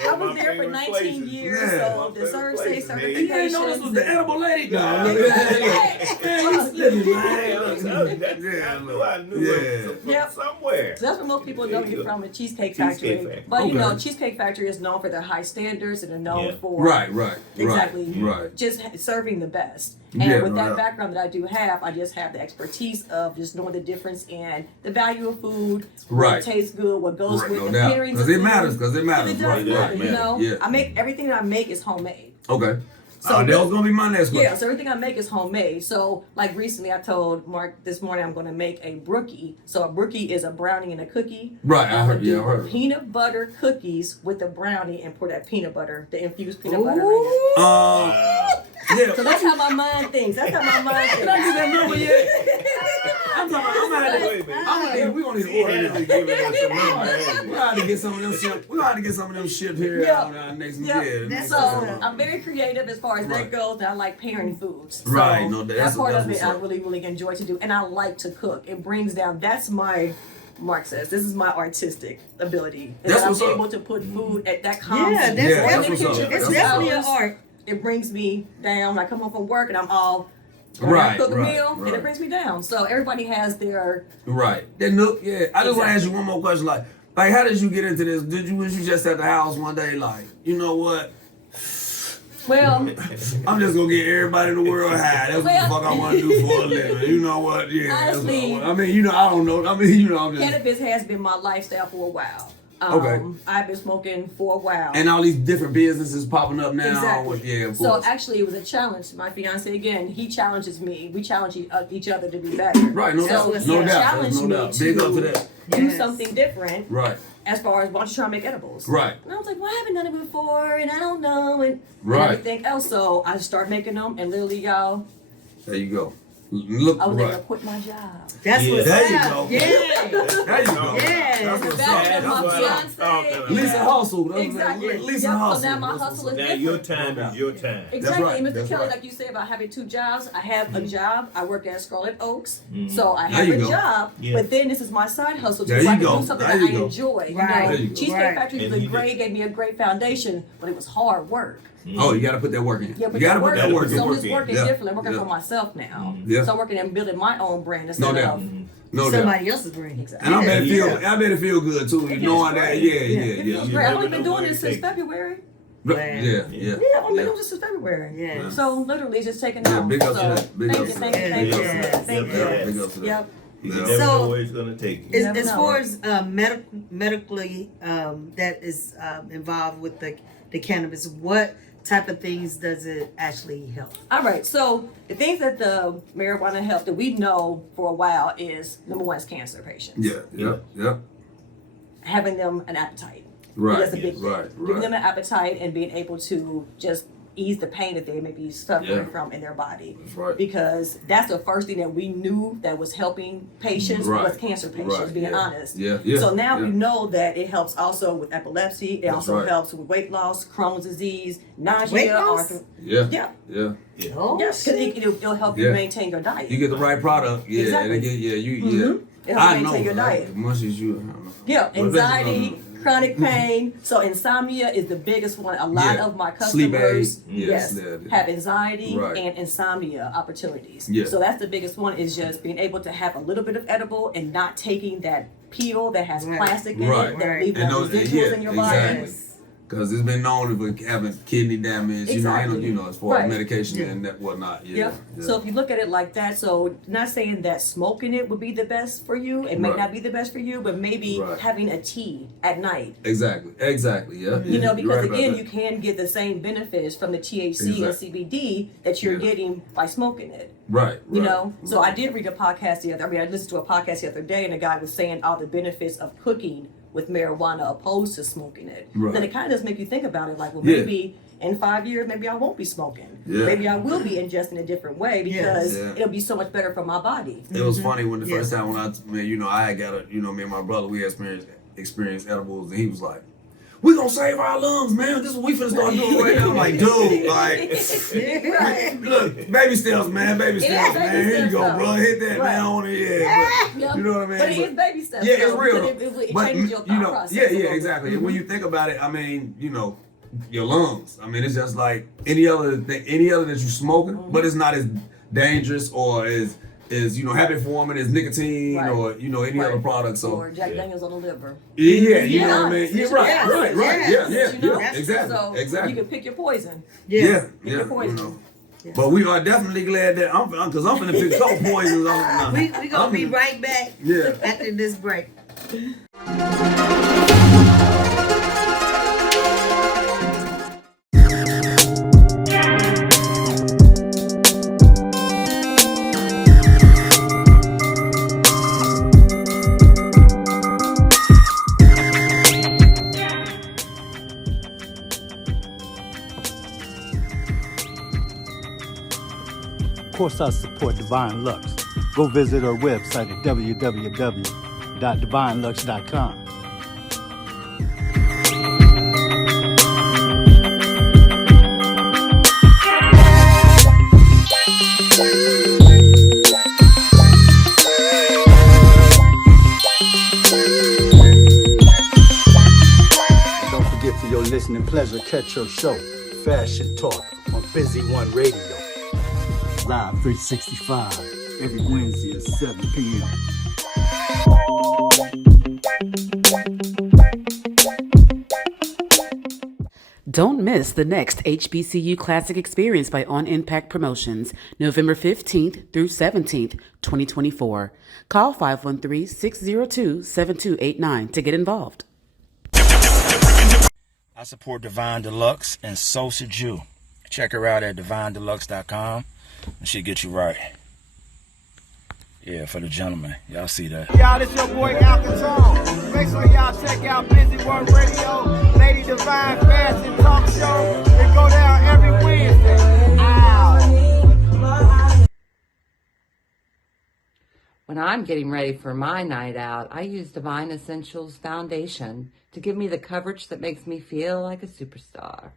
I was my there for favorite 19 places. years, Yeah. so My dessert favorite say places, man. You didn't know this was the certifications. edible lady, dog. Yeah. Man, you slipping, man. I knew it was Yep. somewhere. So that's where most people know you from, the Cheesecake Cheesecake Factory. Factory. But you know, Okay. Cheesecake Factory is known for their high standards and they're known Yeah. for Right. exactly Right. just serving the best. And Yeah, with no that doubt. background that I do have, I just have the expertise of just knowing the difference in the value of food, what Right. tastes good, what goes Right, with no the doubt. pairings. Because of it food. matters. Because it It matters. does Right. matter, you know. Yeah. I make everything that I make is homemade. Okay. So that was gonna be my next question. Yeah, so everything I make is homemade. So, like recently, I told Mark this morning I'm going to make a brookie. So a brookie is a brownie and a cookie. Right, I I'm heard. gonna do Yeah, I heard. peanut butter cookies with the brownie and pour that peanut butter, the infused peanut butter in it. Yeah. So that's how my mind thinks. That's how my mind thinks. Can I get that number yet? I'm talking. I'm gonna we gonna need to order this. We gonna have to get some of them shipped. We gonna have to get some of them shipped here Yep. on our next Yep. So I'm very creative as far as Right. that goes. And I like pairing foods. So Right, no, that's that part that's of it what's I up. really enjoy to do, and I like to cook. It brings down. That's my. Mark says this is my artistic ability. Is That's that what's I'm up. able to put food at that calm. Yeah, that's Yeah, that's definitely, what's up. it's That's definitely an what's up. art. It brings me down. When I come home from work and I'm all Right, cook a right, meal, and right. it brings me down. So everybody has their Right. Then look, yeah. I just want to ask you one more question. Like, how did you get into this? Was you just at the house one day, like, you know what? well. I'm just gonna get everybody in the world high. That's what the fuck I want to do for a living. You know what? Yeah. that's what I Honestly, want. I mean, you know, I don't know. I mean, you know, I'm just. Cannabis has been my lifestyle for a while. Okay. I've been smoking for a while. And all these different businesses popping up now. Exactly. With, yeah, of so course. actually, it was a challenge. My fiance, again, he challenges me. We challenge each other to be better. Right, no so doubt. he No doubt. challenged No me doubt. to Big up to that. do Yes. something different. Right. As far as why don't you try to make edibles? Right. And I was like, well, I haven't done it before, and I don't know, and Right. everything else. So I started making them, and literally, y'all, There you go. Look, I was able to right. quit my job. That's Yeah. what's There you up. go. Yeah. There you go. Yeah. That's what's Back up. to That's my what's up. fiance. Lisa hustle. That's Exactly. what Lisa Yep, hustle. so now my That's hustle what's is up. Now your time is your time. Exactly. right, And Mr. that's Kelly, right. like you said about having 2 jobs, I have a job. I work at Scarlet Oaks. Mhm. So I There have you a go. job, Yeah. but then this is my side hustle too. There So I you can go. do something There that you I go. enjoy. Right. There you go. Cheesecake Right. Factory And was you great, gave me a great foundation, but it was hard work. Oh, you gotta put that work in. Yeah, You but gotta you're put that work working. So I'm in. just working Yeah. differently. I'm working Yeah. for myself now. Yeah. So I'm working and building my own brand instead No doubt. of No doubt. Somebody else's brand. Exactly. And I bet it feel. Yeah. I bet it feel good too. It Knowing feels that. great. Yeah. It Yeah. feels You great. I've never only been know doing where this it since takes. February. Yeah. Wow. Yeah. Yeah, I've only been Yeah. doing this since February. Yeah. So literally it's just taking Yeah, off. big up to So that. Big thank up you, to thank you, that. thank you. Yes. Thank you. Yeah, big up to that. Yep. You Yeah. never So- know where it's gonna take you. never As know. far as medically that is involved with the cannabis, what type of things does it actually help? All right, so the things that the marijuana help that we know for a while is number one is cancer patients. Yeah. Yep. Yep. Having them an appetite. Right. That's a big thing. Right. Giving Right. them an appetite and being able to just ease the pain that they may be suffering Yeah. from in their body. That's right. Because that's the first thing that we knew that was helping patients Right. was cancer patients, Right, being yeah. honest. Yeah, yeah, So now yeah. we know that it helps also with epilepsy. It That's also right. helps with weight loss, Crohn's disease, nausea, Weight loss? Yeah. Yeah. Yeah. Oh, Yes, because it'll help you Yeah. maintain your diet. You get the right product. Yeah. Exactly. And again, yeah. You. Mhm. Yeah. It'll I maintain know. your diet. As much as you. I don't know. Yeah, But anxiety, chronic pain. So insomnia is the biggest one. A lot Yeah. of my Sleep customers, aid. yes, Yeah. have anxiety Right. and insomnia opportunities. Yeah. So that's the biggest one is just being able to have a little bit of edible and not taking that pill that has Right. plastic in Right. it that Right. leave And those those- residuals yeah, in your body. exactly. Because it's been known for having kidney damage, Exactly. you know, as far Right. as medication Yeah. and that whatnot. Yeah. Yep. Yeah. So if you look at it like that, so not saying that smoking it would be the best for you, it may Right. not be the best for you, but maybe Right. having a tea at night. Exactly. Yeah. You know, You're because right about again, that. you can get the same benefits from the THC and Exactly. CBD that you're Yeah. getting by smoking it. Right. You right. know, so I did read a podcast I listened to a podcast the other day, and a guy was saying all the benefits of cooking with marijuana opposed to smoking it. Right. Then it kind of does make you think about it, like, well, Yeah. maybe in 5 years, maybe I won't be smoking. Yeah. Maybe I will be ingesting a different way because Yeah. it'll be so much better for my body. It was funny when the Yeah. first time when I had got me and my brother, we had experienced edibles, and he was like, "We gonna save our lungs, man. This is what we finna start doing right now." I'm like, dude, like, look, baby steps, man, baby steps, Yeah, baby man. Here you steps, go, though. bro. Hit that, Right. man, on it, yeah. But, Yep. you know what I mean? But it is baby steps. Yeah, though, it's real. because though. It But, changes your thought you know, process. yeah, a little bit. exactly. And when you think about it, I mean, you know, your lungs. I mean, it's just like any other thing, any other that you smoking, but it's not as dangerous or as habit forming as nicotine Right. or any Right. other product. So Or Jack Daniels on the liver. yeah, you Yeah. know what I mean. Yeah, right, Yes, right, yes, yeah, you know? exactly, So exactly. you can pick your poison. Yeah, Pick your you poison. know. But we are definitely glad that I'm finna pick a couple poisons on. We gonna be right back Yeah. after this break. Of course, I support Divine Lux. Go visit her website at www.divinelux.com. And don't forget for your listening pleasure, catch your show, Fashion Talk, on Busy One Radio. Live 365, every Wednesday at 7 p.m. Don't miss the next HBCU Classic Experience by On Impact Promotions, November 15th through 17th, 2024. Call 513-602-7289 to get involved. I support Devine Deluxe and Sosa Jew. Check her out at divinedeluxe.com and she'll get you right. Yeah, for the gentlemen. Y'all see that. Y'all, it's your boy Alcatraz. Make sure y'all check out Busy One Radio, Lady Devine Fashion Talk Show. It go down every Wednesday. Ow. When I'm getting ready for my night out, I use Devine Essentials Foundation to give me the coverage that makes me feel like a superstar.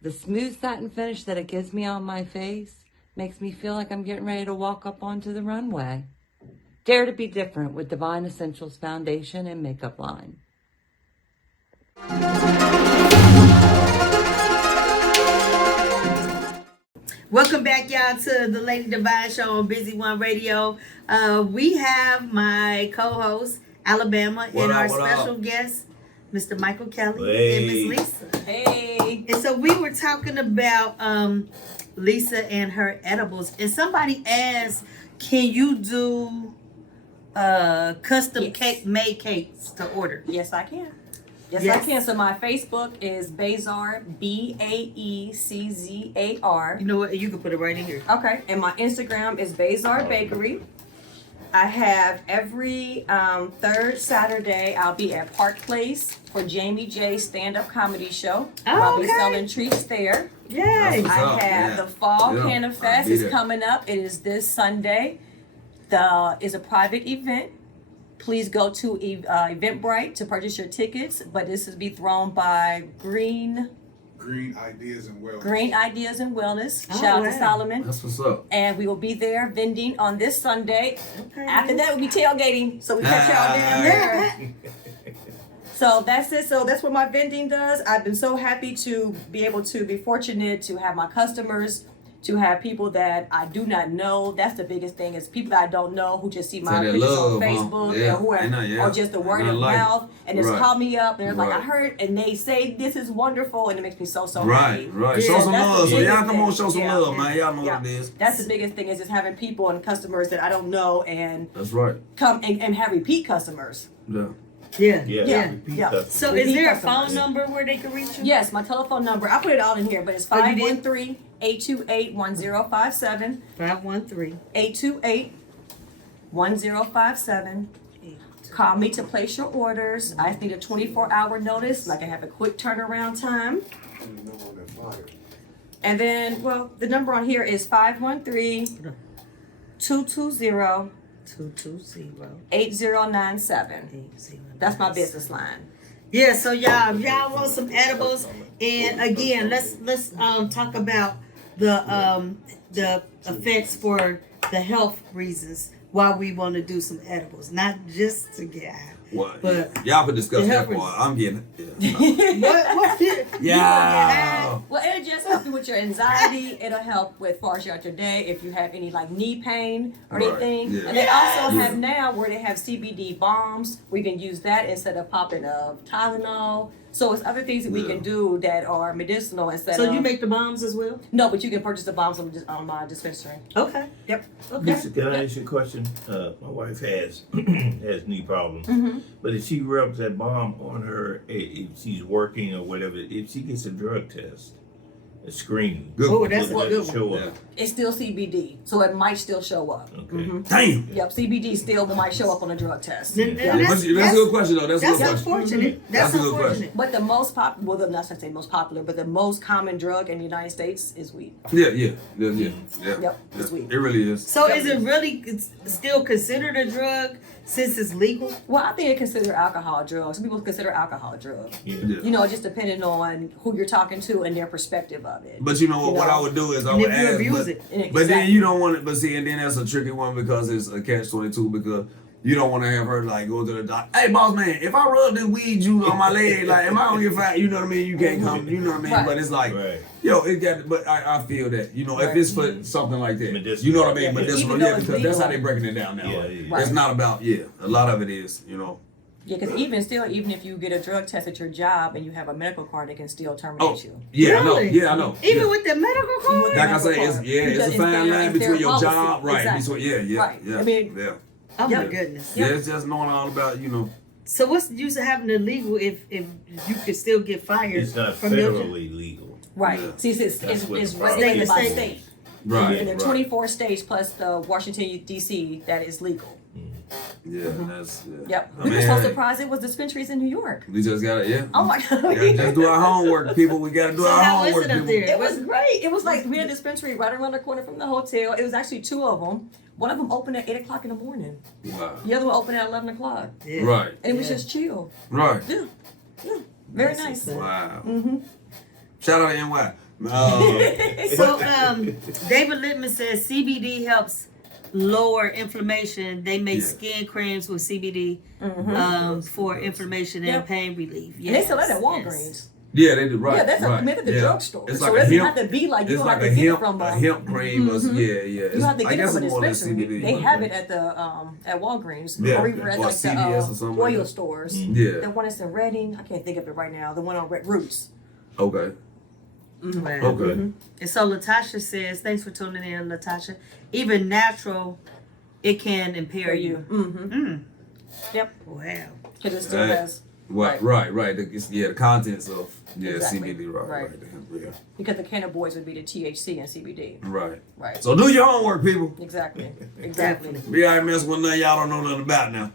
The smooth satin finish that it gives me on my face makes me feel like I'm getting ready to walk up onto the runway. Dare to be different with Devine Essentials Foundation and Makeup Line. Welcome back, y'all, to the Lady Devine Show on Busy One Radio. We have my co-host, Alabama, and our special guest, Mr. Michael Kelly and Miss Lisa. Hey. And so we were talking about Lisa and her edibles. And somebody asked, can you do custom made cakes to order? Yes, I can. Yes, Yes. I can. So my Facebook is BaeCzar, BaeCzar. You know what? You can put it right in here. Okay. And my Instagram is BaeCzar Bakery. I have every third Saturday, I'll be at Park Place for Jamie J's stand-up comedy show. I'll be selling treats there. Yay! I have the Fall Canna Fest is coming up. It is this Sunday. It's a private event. Please go to Eventbrite to purchase your tickets. But this is be thrown by Green Ideas and Wellness. Oh, Shout out to Solomon. That's what's up. And we will be there vending on this Sunday. After that, we'll be tailgating. So we catch y'all down there. So that's it. So that's what my vending does. I've been so happy to be able to be fortunate to have my customers, to have people that I do not know. That's the biggest thing, is people that I don't know who just see my pictures on Facebook or just the word of mouth and just call me up and they're like, I heard, and they say this is wonderful, and it makes me so happy. Right. Show some love. So y'all come on, show some love, man. Y'all know what it is. That's the biggest thing, is just having people and customers that I don't know and that's right. Come and have repeat customers. Yeah. So Repeat is there a customers. phone number where they can reach you? Yes, my telephone number. I put it all in here, but it's 513-828-1057. 513-828-1057. Call me to place your orders. I just need a 24-hour notice. Like, I have a quick turnaround time. And then, well, the number on here is 513-220-8097. That's my business line. Yeah, so y'all want some edibles, and again, let's talk about the effects for the health reasons why we want to do some edibles, not just to get high. What? But y'all could discuss that part. I'm getting what? Yeah. Well, it'll just help you with your anxiety. It'll help with far out your day if you have any like knee pain or anything. Yeah. And they also have now where they have CBD bombs. We can use that instead of popping of Tylenol. So it's other things that we can do that are medicinal instead of. So you make the bombs as well? No, but you can purchase the bombs on my dispensary. Okay. Yep. Okay. Lisa, can I ask you a question? My wife has knee problems, but if she rubs that balm on her, if she's working or whatever, if she gets a drug test, a screening, that's will good. that show up? It's still CBD, so it might still show up. Okay. Damn. Yep, CBD still might show up on a drug test. Then That's a good question, though. That's a good question. Unfortunate. That's a good question. But the most popular, well, not to say most popular, but the most common drug in the United States is weed. Yeah. Yep, it's weed. It really is. So is it really still considered a drug since it's legal? Well, I think they consider alcohol a drug. Some people consider alcohol a drug. Yeah. You know, just depending on who you're talking to and their perspective of it. But you know what I would do is I And would if you ask, abuse but, it. but then you don't want it. But see, and then that's a tricky one because it's a catch-22 because you don't want to have her like go to the doctor. Hey, boss man, if I rub this weed juice on my leg, like, am I gonna get fat? You know what I mean? You can't come. You know what I mean? Right. But it's like, yo, it got. But I feel that if it's for something like that, Medicinal. you know what I mean? Yeah, Medicinal, even though yeah, it's because that's how legal. they breaking it down now. Yeah. It's not about a lot of it is, you know. Yeah, because even if you get a drug test at your job and you have a medical card, they can still terminate Oh, you. yeah, Really? I know. Even with the medical card? Like I say, it's Because a fine line between their your policy. job, right? Exactly. Between, Right. yeah. I mean, yeah. Oh Yep. my goodness. Yeah, it's just knowing all about, you know. So what's the use of having it legal if you could still get fired It's not from your job? federally legal. Right. Yeah. See, it's That's what the problem regulated is. by state. Right. And there are 24 states plus the Washington, D.C. that is legal. Yeah, that's. Yeah. Yep. I We were mean, so hey, surprised it was dispensaries in New York. we just got to, yeah. Oh my God. We gotta just do our homework, people. We got to do So our how is homework, it up people. there? It was great. It was like we had a dispensary right around the corner from the hotel. It was actually 2 of them. One of them opened at 8 o'clock in the morning. Wow. The other one opened at 11 o'clock. Yeah. Right. And it was just chill. Right. Yeah. Yeah. Very nice. Wow. Mm-hmm. Shout out to NY. So David Littman says CBD helps lower inflammation. They make skin creams with CBD for inflammation and pain relief. And they sell that at Walgreens. Yeah, they do, right. Yeah, that's right. a at the drugstore. It's So like it a doesn't hemp, have to be like you it's don't like have a to get hemp, it from a hemp cream. Or, yeah. You have to I get it guess from a it's more like dispensary. CBD. They have it at the at Walgreens Yeah. or even at Or like CVS or the something like oil that. stores. Yeah. The one that's in Reading, I can't think of it right now. The one on Red Roots. Okay. Wow. Okay. And so Latasha says, thanks for tuning in, Latasha. Even natural, it can impair you. Yep. Wow. Because it still has. Right. The contents of Exactly. CBD. Right. Yeah. Because the cannabinoids would be the THC and CBD. Right. Right. So do your homework, people. Exactly. Exactly. We ain't messing with nothing y'all don't know nothing about now.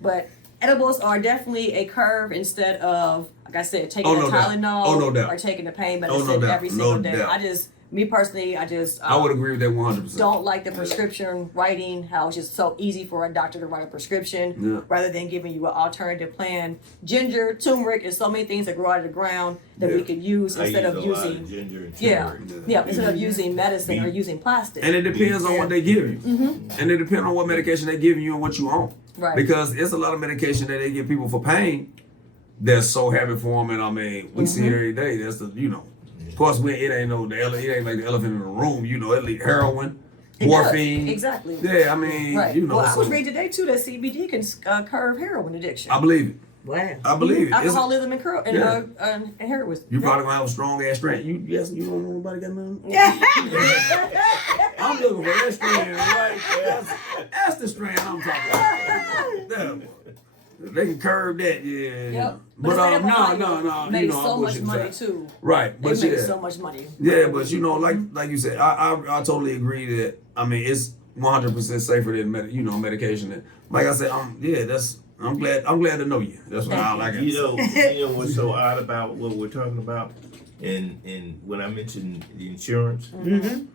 But edibles are definitely a curve instead of, like I said, taking Oh, no the doubt. Tylenol Oh, no doubt. or taking the pain Oh, medicine no doubt. every single No day. doubt. Me personally, I would agree with that 100%. don't like the prescription writing, how it's just so easy for a doctor to write a prescription rather than giving you an alternative plan. Ginger, turmeric, and so many things that grow out of the ground that we could use instead of using ginger and instead of using medicine or using plastic. And it depends on what they give you. And it depends on what medication they give you and what you on. Right. Because it's a lot of medication that they give people for pain that's so heavy for them. And I mean, we see it every day. That's the, of course, it ain't like the elephant in the room. It like heroin, morphine. Exactly. Yeah, I mean, Right. Well, I so was reading today too that CBD can curb heroin addiction. I believe it. Wow. I believe it. It's- Alcoholism and heroin. You probably gonna have a strong ass strength. You don't know nobody got nothing. I'm looking for that strand right there. That's the strand I'm talking about. Yeah. They can curb that, yeah. Yep. But no. Made I'm so much pushing money that. too. Right, but They made yeah. so much money. Yeah, but like you said, I totally agree that it's 100% safer than medication. And like I said, I'm glad to know you. That's what I like. You know what's so odd about what we're talking about, and when I mentioned the insurance,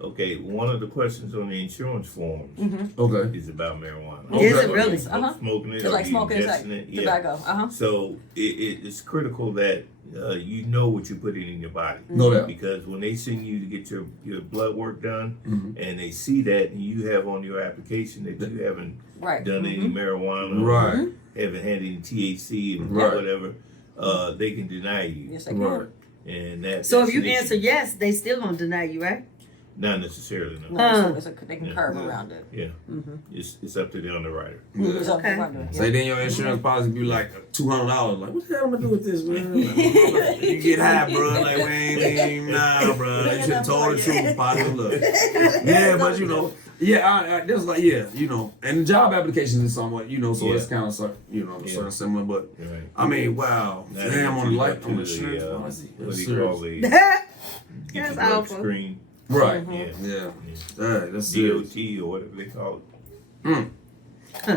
okay, one of the questions on the insurance forms, is about marijuana. Is it really? Smoking it, It's or like smoking ingesting it, tobacco. So it's critical that you know what you're putting in your body. No doubt. Because when they send you to get your blood work done, and they see that and you have on your application that you haven't done any marijuana, Right. haven't had any THC and Right. whatever, they can deny you. Yes, they can. Right. And that. So that's if you an issue. answer yes, they still gonna deny you, right? Not necessarily, no. No, they can curve around it. Yeah. It's up to the underwriter. It's up to Okay. the window, So then your insurance policy be like $200. Like, what the hell am I gonna do with this, man? Like, you get high, bro. Like, we ain't nah, bro. You should have told the truth, partner. Look. Yeah, but that's like, and the job applications is somewhat, so it's kind of sort of similar. But I mean, wow, Now damn, on the light, on the to insurance the, policy. what do That's you call serious. the That's drug awful. screen? Right. Yeah. That's serious. DOT or whatever they call it.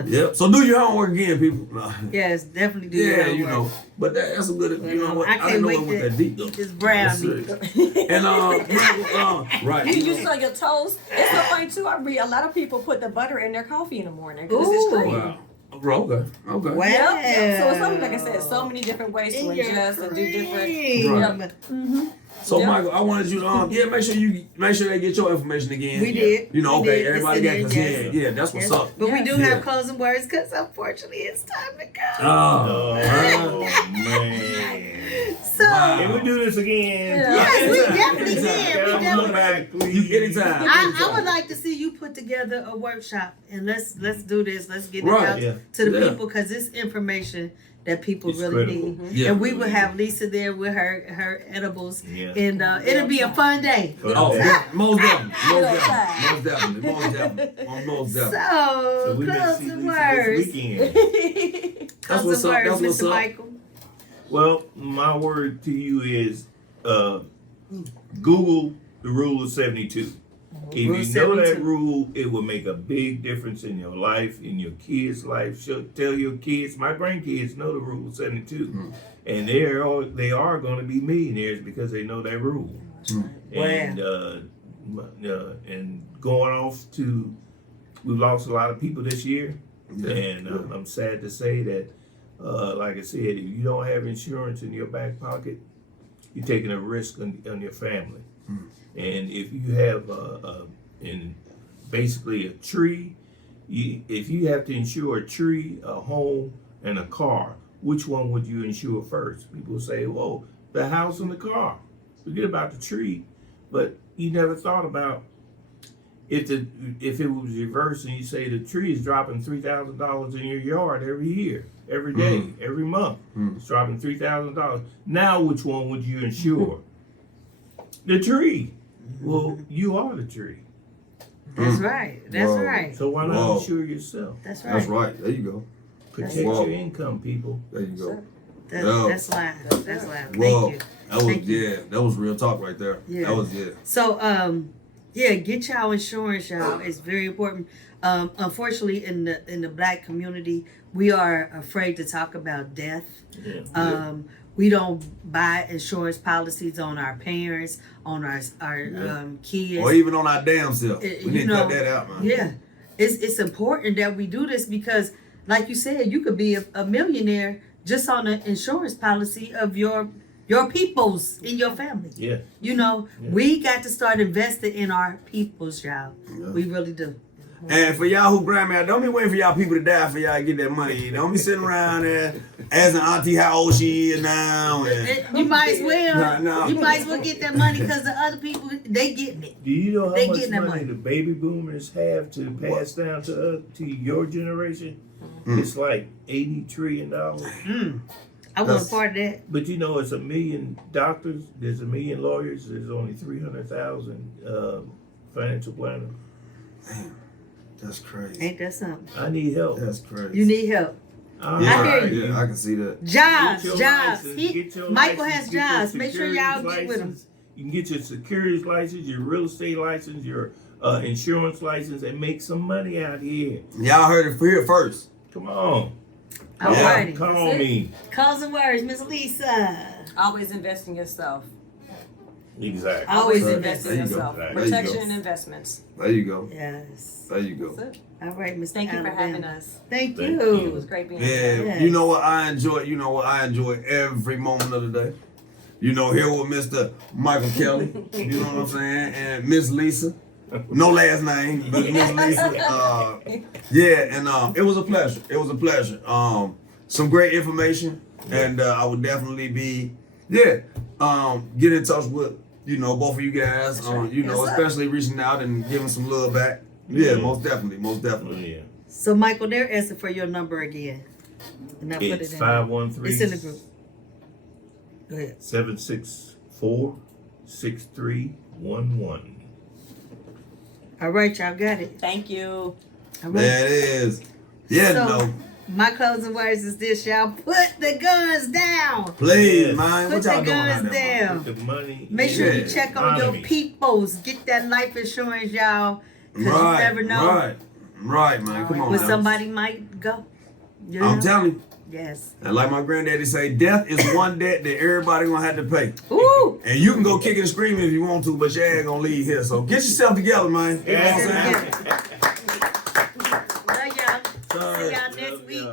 Yep. So do your homework again, people. No. Yes, definitely do. your Yeah, homework. but that's a good. You know what? I didn't can't know wait it was to that deep. eat this brownie. And right. You use it on your toast. It's so funny too. I read a lot of people put the butter in their coffee in the morning because it's Ooh. great. Wow. Okay. Wow. Yep. So it's something like I said, so many different ways to ingest and do different. Right. Yep. So Yep. Michael, I wanted you to make sure they get your information again. We did. You know, We okay, did. everybody It's got in because there, yes. that's what's Yes. up. But we do Yeah. have closing words because unfortunately it's time to go. Oh, man. So Can we do this again? yes, we definitely can. We definitely. Back, please. You anytime. I would like to see you put together a workshop and let's do this. Let's get it Right. out Yeah. to the Yeah. people because it's information that people It's really critical. need. Yeah. And we will have Lisa there with her edibles, Yeah. and it'll be a fun day. Oh, Yeah. most definitely. Yeah. Most definitely. So, we may see closing Lisa words. this weekend. That's what's Closing up. words, That's what's Mr. up. Michael. Well, my word to you is Google the rule of 72. If you know that rule, it will make a big difference in your life, in your kids' life. Tell your kids. My grandkids know the rule 72, and they are going to be millionaires because they know that rule. And and going off to, we've lost a lot of people this year, and I'm sad to say that, like I said, if you don't have insurance in your back pocket, you're taking a risk on your family. And if you have basically a tree, if you have to insure a tree, a home, and a car, which one would you insure first? People say, well, the house and the car. Forget about the tree. But you never thought about if it was reversed and you say the tree is dropping $3,000 in your yard every year, every day, every month. It's dropping $3,000. Now which one would you insure? The tree. Well, you are the tree. That's right. That's right. So why not insure yourself? That's right. That's right. There you go. Protect your income, people. There you go. That's loud. That's loud. Thank you. That was real talk right there. Yeah. That was So get y'all insurance, y'all. It's very important. Unfortunately, in the Black community, we are afraid to talk about death. We don't buy insurance policies on our parents, on our kids, or even on our damn self. We need to cut that out, man. Yeah, it's important that we do this because, like you said, you could be a millionaire just on an insurance policy of your peoples in your family. Yeah. We got to start investing in our peoples, y'all. Yeah. We really do. And for y'all who grandma, don't be waiting for y'all people to die for y'all to get that money. Don't be sitting around there asking auntie how old she is now. And you might as well. You might as well get that money because the other people, they getting it. Do you know how much money the baby boomers have to pass down to your generation? It's like $80 trillion. I want a part of that. But it's 1 million doctors. There's 1 million lawyers. There's only 300,000 financial planners. Damn. That's crazy. Ain't that something? I need help. That's crazy. You need help. I hear you. Yeah, I can see that. Jobs. Michael has jobs. Make sure y'all get with him. You can get your securities license, your real estate license, your insurance license, and make some money out here. Y'all heard it here first. Come on. All righty. Call me. Calls and words, Miss Lisa. Always invest in yourself. Exactly. Always invest in yourself. Go. Protection and investments. There you go. Yes. There you go. All right, Mr. Thank you for having us. Thank you. It was great being here. Yes. You know what I enjoy every moment of the day. Here with Mr. Michael Kelly. You know what I'm saying? And Miss Lisa. No last name, but Miss Lisa. It was a pleasure. It was a pleasure. Some great information, and I would definitely get in touch with both of you guys. Especially reaching out and giving some love back. Yeah, most definitely. Yeah. So Michael, they're asking for your number again. And It's 513. It's in the group. Go ahead. 764-6311. All right, y'all got it. Thank you. All right. There it is. Yeah, so, my closing words is this, y'all. Put the guns down. Please, man. Put the guns down. Put the money. Make sure you check on your peoples. Get that life insurance, y'all. Because you never know. Right, man. Come on. When somebody might go. I'm telling you. Yes. And like my granddaddy say, death is one debt that everybody gonna have to pay. Ooh. And you can go kicking and screaming if you want to, but you ain't gonna leave here. So get yourself together, man. You know what I'm saying? Love y'all. See y'all next week.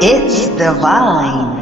It's Devine.